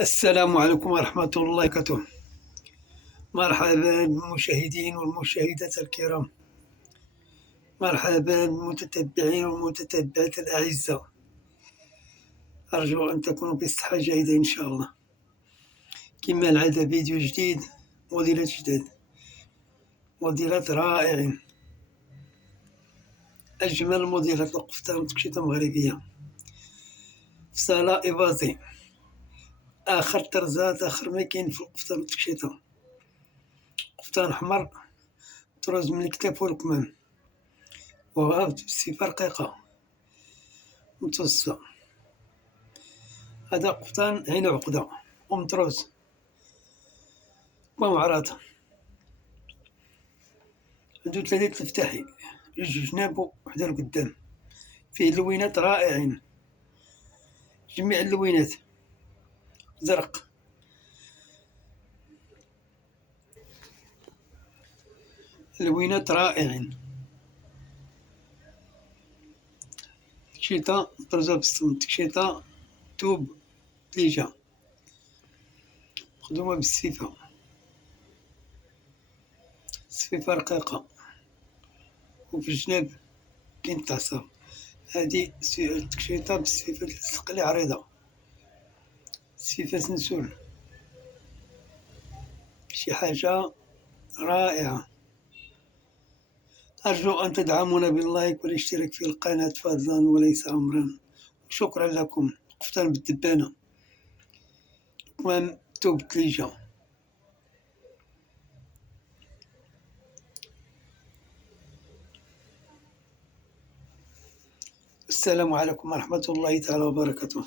السلام عليكم ورحمة الله وبركاته. مرحبا بالمشاهدين والمشاهدات الكرام، مرحبا بالمتتبعين والمتتبعات الأعزاء. أرجو أن تكونوا بصحة جيدة إن شاء الله. كما العادة فيديو جديد، موديلات جداد، موديلات رائعين، أجمل موديلات القفطان والتكشيطة المغربية في صالة إيفازي. آخر طرزات، آخر ما كاين في القفطان والتكشيطة، قفطان أحمر طرز من الكتاف والكمام، وغابت بصفة رقيقة متوسطة. هذا قفطان عين عقدة ومطروز ومعرض، عنده 3 مفتاحي، 2 جناب وحدة لقدام، فيه لوينات رائعين، جميع اللوينات زرق، لوينات رائعين. تكشيطة مطروزة بالسم، تكشيطة توب ليجا مخدومة بالسفيفة، سفيفة رقيقة، وفي الجناب كاين تعصب. هادي التكشيطة بالسفيفة ديال السقلي عريضة، سفيفة سنسول، شي حاجة رائعة. أرجو أن تدعمونا باللايك والاشتراك في القناة فضلا وليس أمرا، شكرا لكم. قفطان بالدبانة، كمام توب تليجة. السلام عليكم ورحمة الله تعالى وبركاته.